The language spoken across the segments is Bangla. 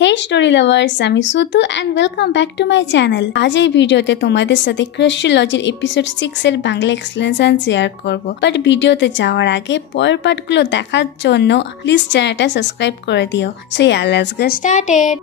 হে স্টোরি লাভার্স, আমি Sutu and welcome back to my channel. আজ এই ভিডিওতে তোমাদের সাথে ক্রাশোলজির এপিসোড 6 এর বাংলা এক্সপ্লেনেশন শেয়ার করব। বাট ভিডিওতে যাওয়ার আগে পরের পার্টগুলো দেখার জন্য প্লিজ চ্যানেলটা সাবস্ক্রাইব করে দিও। So let's get started.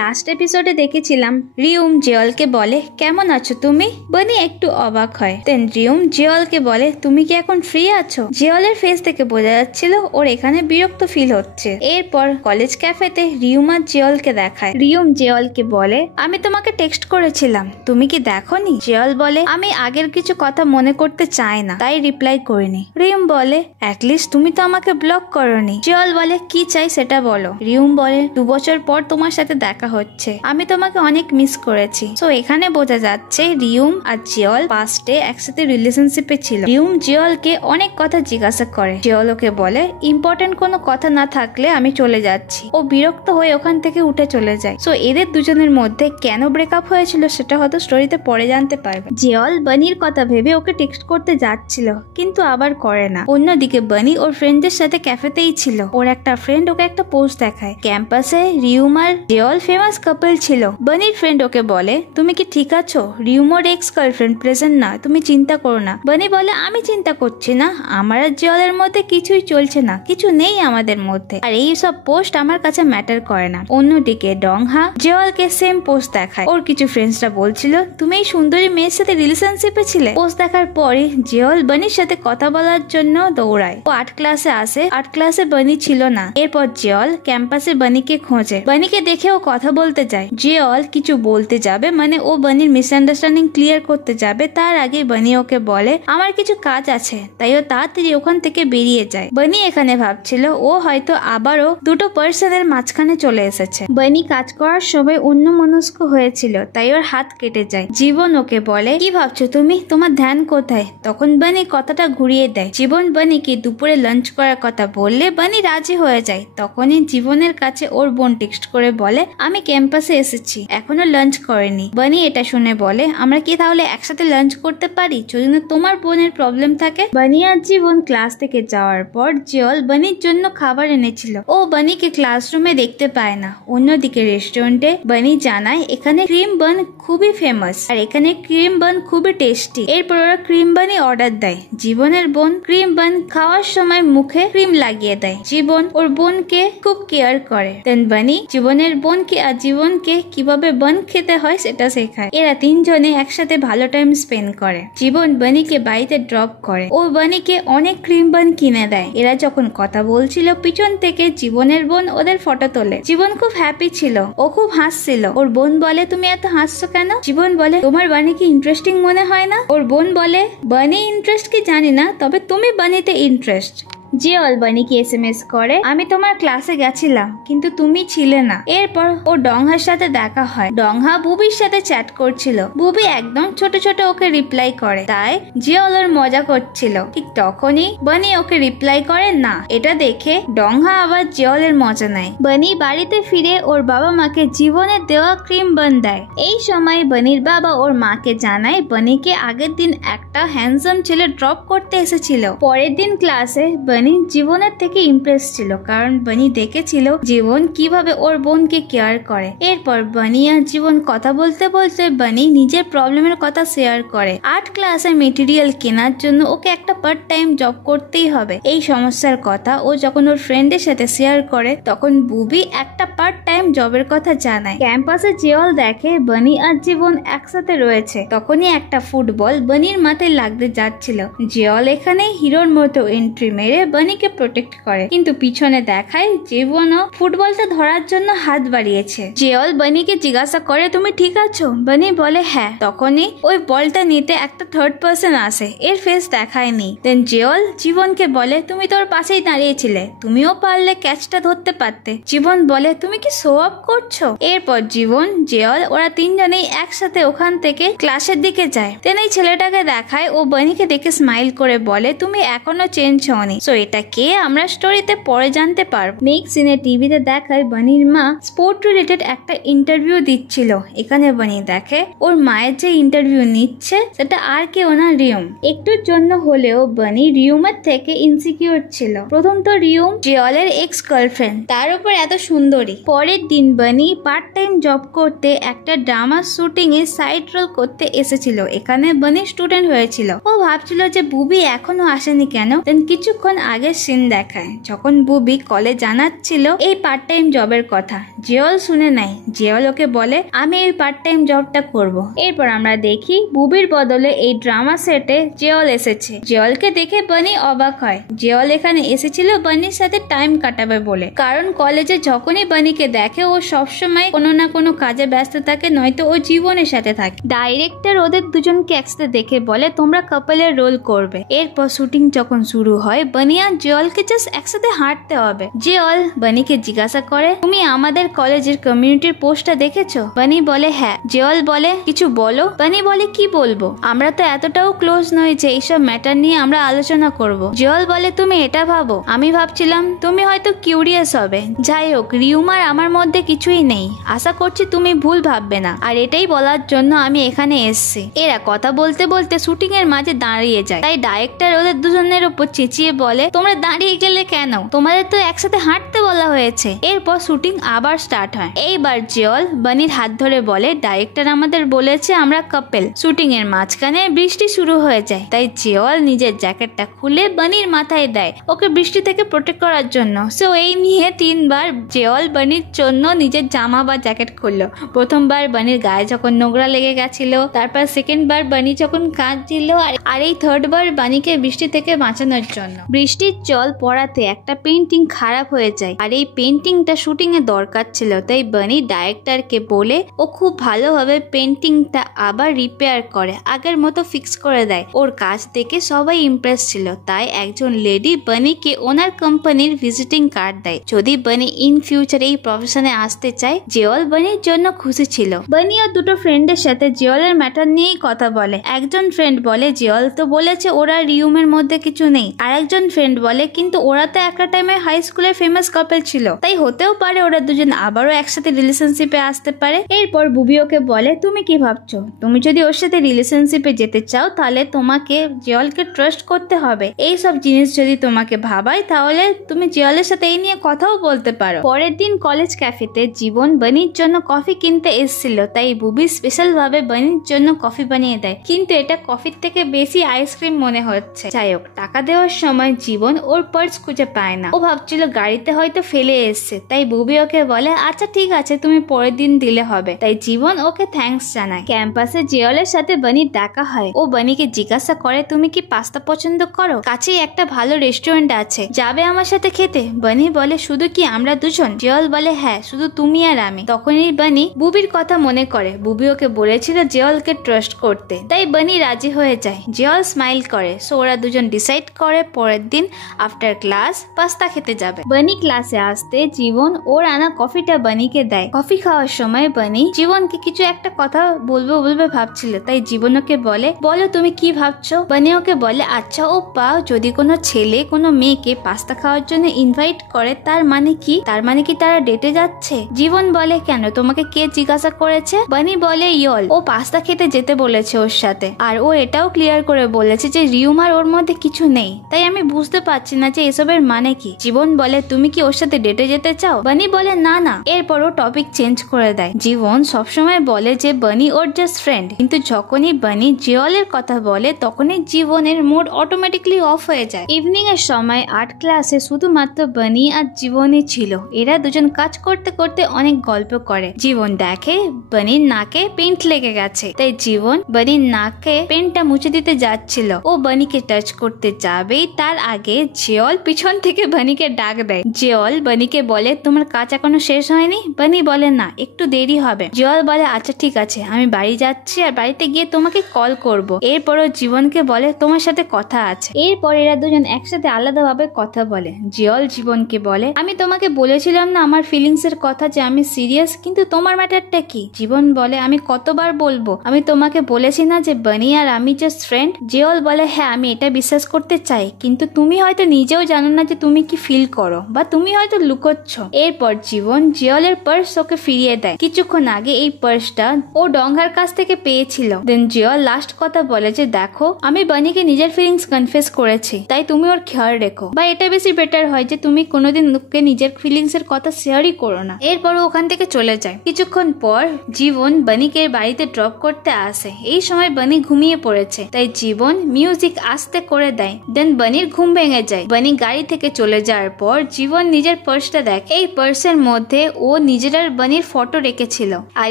Last এপিসোডে দেখেছিলাম রিউম জিওলকে বলে কেমন আছো তুমি। বনি একটু অবাক হয়। দেন রিউম জিওলকে বলে তুমি কি এখন ফ্রি আছো। জিওলের ফেস থেকে বোঝা যাচ্ছিল ওর এখানে বিরক্ত ফিল হচ্ছে। এরপর কলেজ ক্যাফেতে রিউম আর জিওলকে দেখায়। রিউম জিওলকে বলে আমি তোমাকে টেক্সট করেছিলাম, তুমি কি দেখোনি। জিওল বলে আমি আগের কিছু কথা মনে করতে চাই না, তাই রিপ্লাই করিনি। রিউম বলে অ্যাটলিস্ট তুমি তো আমাকে ব্লক করোনি। জিওল বলে কি চাই সেটা বলো। রিউম বলে 2 বছর পর তোমার সাথে দেখা হচ্ছে, আমি তোমাকে অনেক মিস করেছি। সো এখানে বোঝা যাচ্ছে রিউম আর জিওল পাস্টে একসাথে রিলেশনশিপে ছিল। রিউম জিওলকে অনেক কথা জিজ্ঞাসা করে। জিওল ওকে বলে ইম্পর্টেন্ট কোনো কথা না থাকলে আমি চলে যাচ্ছি। ও বিরক্ত হয়ে ওখান থেকে উঠে চলে যায়। সো এদের দুজনের মধ্যে কেন ব্রেকআপ হয়েছিল সেটা হয়তো স্টোরিতে পরে জানতে পারবে। জিওল বনির কথা ভেবে ওকে টেক্সট করতে যাচ্ছিল, কিন্তু আবার করে না। অন্যদিকে বনি ওর ফ্রেন্ডদের সাথে ক্যাফেতেই ছিল। ওর একটা ফ্রেন্ড ওকে একটা পোস্ট দেখায়। ক্যাম্পাসে রিউম আর জিওল ফেমাস কাপল ছিল। বনির ফ্রেন্ড ওকে বলে তুমি কি ঠিক আছো, রিউমোর এক্স গার্লফ্রেন্ড প্রেজেন্ট না, তুমি চিন্তা করো না। বনি বলে আমি চিন্তা করছি না, আমার আর জিওলের মধ্যে কিছুই চলছে না, কিছু নেই আমাদের মধ্যে, আর এই সব পোস্ট আমার কাছে ম্যাটার করে না। অন্যদিকে ডংহা জিওলকে সেম পোস্ট দেখায়। ওর কিছু ফ্রেন্ডসরা বলছিল তুমি এই সুন্দরী মেয়ের সাথে রিলেশনশিপে ছিলে। পোস্ট দেখার পরই জিওল বনির সাথে কথা বলার জন্য দৌড়ায়। ও 8 ক্লাসে আসে। 8 ক্লাসে বনি ছিল না। এরপর জিওল ক্যাম্পাসে বনিকে খোঁজে। বনিকে দেখে ও কথা বলতে যায়। জিওল কিছু বলতে যাবে, মানে ও বনির মিসআন্ডারস্ট্যান্ডিং ক্লিয়ার করতে যাবে, তার আগে বনি ওকে বলে আমার কিছু কাজ আছে, তাই ও তাড়াতাড়ি ওখান থেকে বেরিয়ে যায়। বনি এখানে ভাবছিল ও হয়তো আবারও দুটো পার্সনের মাঝখানে চলে এসেছে। বনি কাজ করার সময় অন্যমনস্ক হয়েছিল, তাই ওর হাত কেটে যায়। জীবন ওকে বলে কি ভাবছো তুমি, তোমার ধ্যান কোথায়। তখন বনি কথাটা ঘুরিয়ে দেয়। জীবন বনিকে দুপুরে লাঞ্চ করার কথা বললে বনি রাজি হয়ে যায়। তখনই জীবনের কাছে ওর বোন টেক্সট করে বলে আমি ক্যাম্পাসে এসেছি, এখনো লাঞ্চ করেনি। বনি এটা শুনে বলে আমরা কি তাহলে একসাথে লাঞ্চ করতে পারি যদি না তোমার বোনের প্রবলেম থাকে। বনি আর জীবন ক্লাস থেকে যাওয়ার পর জিওল বনির জন্য খাবার এনেছিল। ও বনিকে ক্লাসরুমে দেখতে পায় না। অন্যদিকে রেস্টুরেন্টে বনি জানায় এখানে ক্রিম বান খুবই ফেমাস, আর এখানে ক্রিম বান খুবই টেস্টি। এরপর ওরা ক্রিম বানই অর্ডার দেয়। জীবনের বোন ক্রিম বান খাওয়ার সময় মুখে ক্রিম লাগিয়ে দেয়। জীবন ওর বোনকে খুব কেয়ার করে। দেন বনি জীবনের বোনকে আর জীবনকে কিভাবে বান খেতে হয় সেটা শেখায়। এরা তিনজনে একসাথে ভালো টাইম স্পেন্ড করে। জীবন বনিকে বাড়িতে ড্রপ করে। ও বনিকে অনেক ক্রিম বান কিনে দেয়। এরা যখন কথা বলছিল পিছন থেকে জীবনের বোন ওদের ফটো তোলে। জীবন খুব হ্যাপি ছিল, ও খুব হাসছিল। ওর বোন বলে তুমি এত হাসছো কেন। জীবন বলে তোমার বানিকে ইন্টারেস্টিং মনে হয় না। ওর বোন বলে বানি ইন্টারেস্ট কি জানি না, তবে তুমি বানিতে ইন্টারেস্ট। জিওল বনিকে SMS করে আমি তোমার ক্লাসে গেছিলাম কিন্তু তুমি ছিলে না। এরপর ও ডংহার সাথে দেখা হয়। ডংহা বুবির সাথে চ্যাট করছিল। বুবি একদম ছোট ছোট ওকে রিপ্লাই করে, তাই জিওল ওর মজা করছিল। ঠিক তখনই বনি ওকে রিপ্লাই করে না। এটা দেখে ডংহা আবার জিওলের মজা নেয়। বনি বাড়িতে ফিরে ওর বাবা মাকে জীবনের দেওয়া ক্রিম বান দেয়। এই সময় বনির বাবা ওর মাকে জানায় বনিকে আগের দিন একটা হ্যান্ডসাম ছেলে ড্রপ করতে এসেছিল। পরের দিন ক্লাসে বনি জীবনের থেকে ইমপ্রেস ছিল, কারণ বনি দেখেছিল জীবন কিভাবে ওর বোনকে কেয়ার করে। এরপর বনি আর জীবন কথা বলতে বলতে বনি নিজের প্রবলেমের কথা শেয়ার করে। 8 ক্লাসের মেটেরিয়াল কেনার জন্য ওকে একটা পার্ট টাইম জব করতেই হবে। এই সমস্যার কথা ও যখন ওর ফ্রেন্ডের সাথে শেয়ার করে তখন বুবি একটা পার্ট টাইম জবের কথা জানায়। ক্যাম্পাসে জিওল দেখে বনি আর জীবন একসাথে রয়েছে। তখনই একটা ফুটবল বনির মাথায় লাগতে যাচ্ছিল। জিওল এখানে হিরোর মতো এন্ট্রি মেরে বনিকে প্রোটেক্ট করে, কিন্তু পিছনে দেখায় জীবনও ফুটবলটা ধরার জন্য হাত বাড়িয়েছে। জিওল বনিকে জিজ্ঞাসা করে তুমি ঠিক আছো। বনি বলে হ্যাঁ। তখনই ওই বলটা নিতে একটা থার্ড পার্সন আসে। এর ফেস দেখায়নি। দেন জিওল জীবনকে বলে তুমি তোর পাশেই দাঁড়িয়েছিলে, তুমিও পারলে ক্যাচটা ধরতে পারতে। জীবন বলে তুমি কি শো অফ করছো। এরপর জীবন জিওল ওরা তিনজনেই একসাথে ওখান থেকে ক্লাসের দিকে যায়। দেন এই ছেলেটাকে দেখায়, ও বনিকে দেখে স্মাইল করে বলে তুমি এখনো চেঞ্জ হওনি। সো এটা কে আমরা স্টোরিতে পরে জানতে পারবো। নেক্সট সিনে টিভিতে দেখায় বানির মা স্পোর্ট রিলেটেড একটা ইন্টারভিউ দিচ্ছিল। এখানে বানি দেখে ওর মায়ের যে ইন্টারভিউ নিচ্ছে সেটা আর কেউ না, রিউম। একটুর জন্য হলেও বানি রিউমের থেকে ইনসিকিউর ছিল। প্রথম তো রিউম জিওলের এক্স গার্লফ্রেন্ড, তার উপর এত সুন্দরী। পরের দিন বানি পার্ট টাইম জব করতে একটা ড্রামা শুটিং এ সাইড রোল করতে এসেছিল। এখানে বানি স্টুডেন্ট হয়েছিল। ও ভাবছিল যে বুবি এখনো আসেনি কেন। দেন কিছুক্ষণ আগে সিন দেখায় যখন বুবি কলে জানাচ্ছিল এই পার্ট টাইম জবের কথা। জিওল শুনে নেয়। জিওল ওকে বলে আমি এই পার্ট টাইম জবটা করব। এরপর আমরা দেখি বুবির বদলে এই ড্রামা সেটে জিওল এসেছে। জিওলকে দেখে বানি অবাক হয়। জিওল এখানে এসেছিল বানির সাথে টাইম কাটাবে বলে, কারণ কলেজে যখনই বানিকে দেখে ও সবসময় কোনো না কোনো কাজে ব্যস্ত থাকে, নয়তো ও জীবনের সাথে থাকে। ডাইরেক্টর ওদের দুজনকে একসাথে দেখে বলে তোমরা কাপলের রোল করবে। এরপর শুটিং যখন শুরু হয় বানি আর জিওলকে জাস্ট একসাথে হাঁটতে হবে। জিওল বানিকে জিজ্ঞাসা করে তুমি আমাদের কলেজের কমিউনিটির পোস্টটা দেখেছো? বানি বলে হ্যাঁ। জিওল বলে কিছু বলো। বানি বলে কি বলবো, আমরা তো এতটাও ক্লোজ নই যে এইসব ম্যাটার নিয়ে আমরা আলোচনা করব। জিওল বলে তুমি এটা ভাবো, আমি ভাবছিলাম তুমি হয়তো কিউরিয়াস হবে। যাই হোক, রিউম আর আমার মধ্যে কিছুই নেই, আশা করছি তুমি ভুল ভাববে না, আর এটাই বলার জন্য আমি এখানে এসেছি। এরা কথা বলতে বলতে শুটিং এর মাঝে দাঁড়িয়ে যায়। তাই ডাইরেক্টর ওদের দুজনের উপর চেঁচিয়ে বলে তোমরা দাঁড়িয়ে গেলে কেন, তোমাদের তো একসাথে হাঁটতে বলা হয়েছে। এরপর শুটিং আবার স্টার্ট হয়। এইবার জিওল বানির হাত ধরে বলে ডাইরেক্টর আমাদের বলেছে আমরা কাপল। শুটিং এর মাঝখানে বৃষ্টি শুরু হয়ে যায়, তাই জিওল নিজের জ্যাকেটটা খুলে বানির মাথায় দেয় ওকে বৃষ্টি থেকে প্রোটেক্ট করার জন্য। সো এই নিয়ে 3 বার জিওল বানির জন্য নিজের জামা বা জ্যাকেট খুললো। প্রথমবার বানির গায়ে যখন নোংরা লেগে গেছিল, তারপর সেকেন্ড বার বানি যখন কাঁদছিল, আর এই থার্ড বার বানিকে বৃষ্টি থেকে বাঁচানোর জন্য। বৃষ্টির জল পড়াতে একটা পেন্টিং খারাপ হয়ে যায়, আর এই পেন্টিংটা শুটিং এ দরকার ছিল। তাই বানি ডাইরেক্টরকে বলে ও খুব ভালোভাবে পেন্টিংটা আবার রিপেয়ার করে আগের মতো ফিক্স করে দেয়। ওর কাজ দেখে সবাই ইমপ্রেস ছিল, তাই একজন লেডি বানিকে ওনার কোম্পানির ভিজিটিং কার্ড দেয়। যদি বানি ইন ফিউচার এই প্রফেশনে আসতে চায়। জিওল বানির জন্য খুশি ছিল। বানি আর দুটো ফ্রেন্ডের সাথে জিওলের ম্যাটার নিয়েই কথা বলে। একজন ফ্রেন্ড বলে জিওল তো বলেছে ওরা রিউমের মধ্যে কিছু নেই, আর একজন ফ্রেন্ড বলে কিন্তু ওরা তো একটা টাইমে হাই স্কুলের ফেমাস কাপল ছিল, তাই হতেও পারে ওরা দুজন আবারও একসাথে রিলেশনশিপে আসতে পারে। এরপর বুবি ওকে বলে তুমি কি ভাবছো, তুমি যদি ওর সাথে রিলেশনশিপে যেতে চাও তাহলে তোমাকে জিওলকে ট্রাস্ট করতে হবে। এই সব জিনিস যদি তোমাকে ভাবায় তাহলে তুমি জিওলের সাথে এই নিয়ে কথাও বলতে পারো। পরের দিন কলেজ ক্যাফেতে জীবন বানির জন্য কফি কিনতে এসেছিল, তাই বুবি স্পেশাল ভাবে বানির জন্য কফি বানিয়ে দেয়, কিন্তু এটা কফির থেকে বেশি আইসক্রিম মনে হচ্ছে। যাই হোক, টাকা দেওয়ার সময় জীবন ওর পার্স খুঁজে পায় না। ও ভাবছিল গাড়িতে হয়তো ফেলে এসছে, তাই বুবি ওকে বলে আচ্ছা ঠিক আছে তুমি পরের দিন দিলে হবে। তাই জীবন ওকে থ্যাঙ্কস জানায়। ক্যাম্পাসে জিওলের সাথে বানির দেখা হয়। ও বানিকে জিজ্ঞাসা করে তুমি কি পাস্তা পছন্দ করো, কাছেই একটা ভালো রেস্টুরেন্ট আছে, যাবে আমার সাথে খেতে? বানি বলে শুধু কি আমরা দুজন? জিওল বলে হ্যাঁ, শুধু তুমি আর আমি। তখনই বানি বুবির কথা মনে করে। বুবি ওকে বলেছিল জিওলকে ট্রাস্ট করতে, তাই বানি রাজি হয়ে যায়। জিওল স্মাইল করে। সো ওরা দুজন ডিসাইড করে পরের দিন আফটার ক্লাস পাস্তা খেতে যাবে। বানি ক্লাসে আসতে জীবন ওর আনা কফিটা বানিকে দেয়। কফি খাওয়ার সময় বানি জীবনকে কিছু একটা কথা বলবে ভাবছিল, তাই জীবন ওকে বলে বলো তুমি কি ভাবছো? বানি ওকে বলে আচ্ছা ও পাও যদি কোনো ছেলে কোনো মেয়েকে পাস্তা খাওয়ার জন্য ইনভাইট করে তার মানে কি? তার মানে কি তারা ডেটে যাচ্ছে? জীবন বলে কেন, তোমাকে কে জিজ্ঞাসা করেছে? বানি বলে ইয়ল ও পাস্তা খেতে যেতে বলেছে ওর সাথে, আর ও এটাও ক্লিয়ার করে বলেছে যে রিউম আর ওর মধ্যে কিছু নেই, তাই আমি বুঝতে পারছি না যে এসবের মানে কি। জীবন বলে তুমি কি ওর সাথে ডেটে যেতে চাও? বানি বলে না না। এরপর ও টপিক চেঞ্জ করে দেয়। জীবন সবসময় বলে যে বানি ওর জাস্ট ফ্রেন্ড, কিন্তু যখনই বানি জিওলের কথা বলে তখনই জীবনের মুড অটোমেটিকলি অফ হয়ে যায়। ইভিনিং এর সময় আর্ট ক্লাসে শুধুমাত্র বানি আর জীবনই ছিল। এরা দুজন কাজ করতে করতে অনেক গল্প করে। জীবন দেখে বানির নাকে পেন্ট লেগে গেছে, তাই জীবন বানির নাকে পেন্টটা মুছে দিতে যাচ্ছিল। ও বানিকে টাচ করতে যাবেই তার আগে জিওল পিছন থেকে বানিকে ডাক দেয়। জিওল বানিকে বলে তোমার কাজ এখনো শেষ হয়নি? বানি বলে না, একটু দেরি হবে। জিওল বলে আচ্ছা ঠিক আছে, আমি বাড়ি যাচ্ছি আর বাড়িতে গিয়ে তোমাকে কল করব। এরপরও জীবনকে বলে তোমার সাথে কথা আছে। এরপর এরা দুজন একসাথে আলাদাভাবে কথা বলে। জিওল জীবনকে বলে আমি তোমাকে বলেছিলাম না আমার ফিলিংস এর কথা, যে আমি সিরিয়াস, কিন্তু তোমার ম্যাটারটা কি? জীবন বলে আমি কতবার বলবো, আমি তোমাকে বলেছি না যে বানি আর আমি জাস্ট ফ্রেন্ড? জিওল বলে হ্যাঁ আমি এটা বিশ্বাস করতে চাই, কিন্তু তুমি তুমি হয়তো নিজেও জানো না যে তুমি কি ফিল করো, বা তুমি হয়তো লুকোচ্ছ। এরপর জীবন জিওলের পার্স ওকে ফিরিয়ে দেয়। কিছুক্ষণ আগে এই পার্সটা ও ডঙ্গার কাছ থেকে পেয়েছিল। দেন জিওল লাস্ট কথা বলে যে দেখো, আমি বানিকে নিজের ফিলিংস কনফেস করেছি, তাই তুমি ওর খেয়াল রেখো, বা এটা বেশি বেটার হয় যে তুমি কোনোদিন লোককে নিজের ফিলিংস এর কথা শেয়ারই করো না। এরপর ওখান থেকে চলে যায়। কিছুক্ষণ পর জীবন বানিকে বাড়িতে ড্রপ করতে আসে। এই সময় বানি ঘুমিয়ে পড়েছে, তাই জীবন মিউজিক আস্তে করে দেয়। দেন বানির ঘুম ভেঙে যায়। বানি গাড়ি থেকে চলে যাওয়ার পর জীবন নিজের পার্সটা দেখে। এই পার্সের মধ্যে ও নিজের আর বানির ফটো রেখেছিল, আর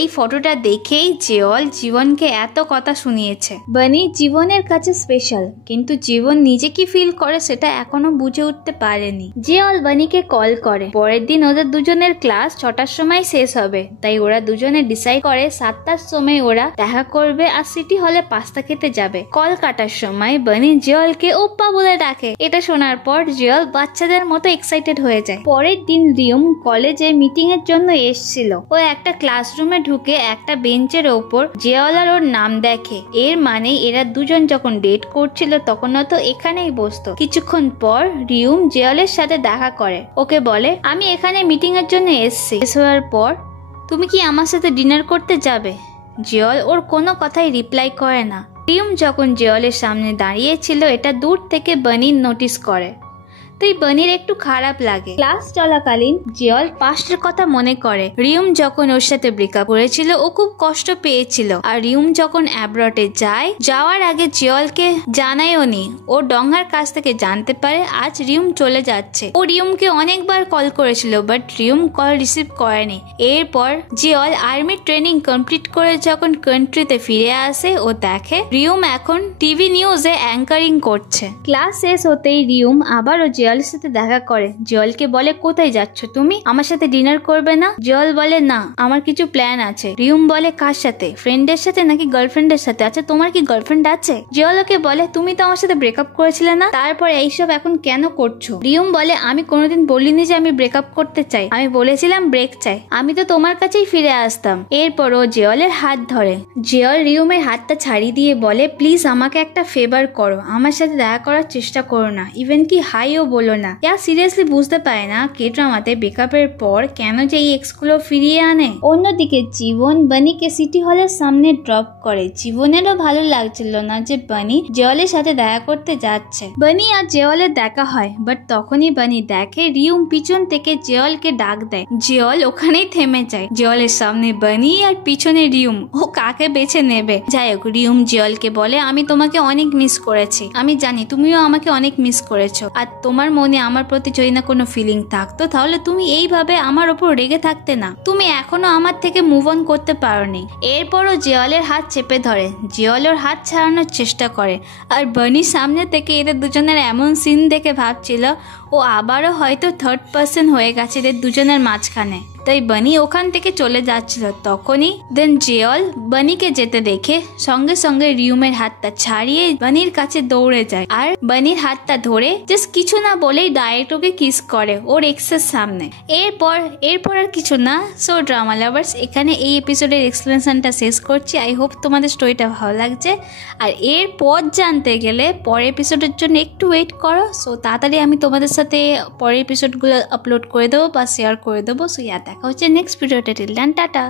এই ফটোটা দেখেই জিওল জীবনকে এত কথা শুনিয়েছে। বানি জীবনের কাছে স্পেশাল, কিন্তু জীবন নিজে কি ফিল করে সেটা এখনো বুঝে উঠতে পারেনি। জিওল বানিকে কল করে। পরের দিন ওদের দুজনের ক্লাস 6টার সময় শেষ হবে, তাই ওরা দুজনে ডিসাইড করে 7টার সময় ওরা দেখা করবে আর সিটি হলে পাস্তা খেতে যাবে। কল কাটার সময় বানি জিওলকে ওপ্পা বলে ডাকে। এটা শোনার পর জিওল বাচ্চাদের মতো এক্সাইটেড হয়ে যায়। পরের দিন রিউম কলেজে মিটিং এর জন্য এসেছিল। ও একটা ক্লাসরুমে ঢুকে একটা বেঞ্চের ওপর জিওল আর ওর নাম দেখে। এর মানে এরা দুজন যখন ডেট করছিল তখন তো এখানেই বসতো। কিছুক্ষণ পর রিউম জিওলের সাথে দেখা করে। ওকে বলে আমি এখানে মিটিং এর জন্য এসেছি। শেষ হওয়ার পর তুমি কি আমার সাথে ডিনার করতে যাবে? জিওল ওর কোনো কথাই রিপ্লাই করে না। রিউম যখন জিওলের সামনে দাঁড়িয়েছিল এটা দূর থেকে বানি নোটিস করে, তাই বানির একটু খারাপ লাগে। ক্লাস চলাকালীন জিওল পাস্টের কথা মনে করে। রিউম যখন ওর সাথে ব্রেকআপ করেছিল ও খুব কষ্ট পেয়েছিল, আর রিউম যখন অ্যাব্রডে যাওয়ার আগে জিওলকে জানায়ও নি। ও ডঙ্গার কাছ থেকে জানতে পারে আজ রিউম চলে যাচ্ছে। ও রিউমকে অনেকবার কল করেছিল, বাট রিউম কল রিসিভ করেনি। এরপর জিওল আর্মি ট্রেনিং কমপ্লিট করে যখন কান্ট্রিতে ফিরে আসে ও দেখে রিউম এখন টিভি নিউজে অ্যাঙ্কারিং করছে। ক্লাস শেষ হতেই রিউম আবারও জিওলের সাথে দেখা করে। জিওলকে বলে কোথায় যাচ্ছ তুমি, আমার সাথে ডিনার করবে না? জিওল বলে না, আমার কিছু প্ল্যান আছে। রিউম বলে কার সাথে, ফ্রেন্ডের সাথে নাকি গার্লফ্রেন্ডের সাথে? আচ্ছা তোমার কি গার্লফ্রেন্ড আছে? জিওল ওকে বলে তুমি তো আমার সাথে ব্রেকআপ করেছিলে না, তারপর এইসব এখন কেন করছো? রিউম বলে আমি কোনোদিন বলিনি যে আমি ব্রেকআপ করতে চাই, আমি বলেছিলাম ব্রেক চাই, আমি তো তোমার কাছেই ফিরে আসতাম। এরপর ও জিওলের হাত ধরে। জিওল রিউমের হাতটা ছাড়িয়ে দিয়ে বলে প্লিজ আমাকে একটা ফেভার করো, আমার সাথে দেখা করার চেষ্টা করো না, ইভেন কি হাইও বলো না। সিরিয়াসলি বুঝতে পারে না কে ড্রামাতে ব্রেকআপের পর কেন যে এই এক্সগুলো ফিরিয়ে আনে। অন্যদিকে জীবন বানিকে সিটি হলের সামনে ড্রপ করে। জীবনেরও ভালো লাগছিল না যে বানি জিওলের সাথে দেখা করতে যাচ্ছে। বানি আর জিওলের দেখা হয়, বাট তখনই বানি দেখে রিউম পিছন থেকে জিওলকে ডাক দেয়। জিওল ওখানেই থেমে যায়। জিওলের সামনে বানি আর পিছনে রিউম। ও কাকে বেছে নেবে? যাই হোক, রিউম জিওলকে বলে আমি তোমাকে অনেক মিস করেছি, আমি জানি তুমিও আমাকে অনেক মিস করেছো, আর তোমার মনে আমার প্রতি যদি না কোনো ফিলিং থাকতো তাহলে তুমি এইভাবে আমার ওপর রেগে থাকতে না, তুমি এখনো আমার থেকে মুভ অন করতে পারোনি। এরপরও জিওলের হাত চেপে ধরে। জিওল ওর হাত ছাড়ানোর চেষ্টা করে, আর বানির সামনে থেকে এদের দুজনের এমন সিন দেখে ভাবছিল ও আবারও হয়তো থার্ড পার্সন হয়ে গেছে এদের দুজনের মাঝখানে। তাই বানি ওখান থেকে চলে যাচ্ছিল। তখনই দেন জিওল বানিকে যেতে দেখে সঙ্গে সঙ্গে রিউমের হাতটা ছাড়িয়ে বানির কাছে দৌড়ে যায়, আর বানির হাতটা ধরে জাস্ট কিছু না বলেই ডাইরেক্ট ওকে কিস করে ওর এক্সের সামনে। এরপর আর কিছু না। সো ড্রামা লাভার্স, এখানে এই এপিসোডের এক্সপ্লেনেশনটা শেষ করছি। আই হোপ তোমাদের স্টোরিটা ভালো লাগছে। আর এরপর জানতে গেলে পরের এপিসোডের জন্য একটু ওয়েট করো। সো তাড়াতাড়ি আমি তোমাদের সাথে পরের এপিসোডগুলো আপলোড করে দেবো বা শেয়ার করে দেবো। সো দেখা হচ্ছে নেক্সট ভিডিওতে। Till then tata.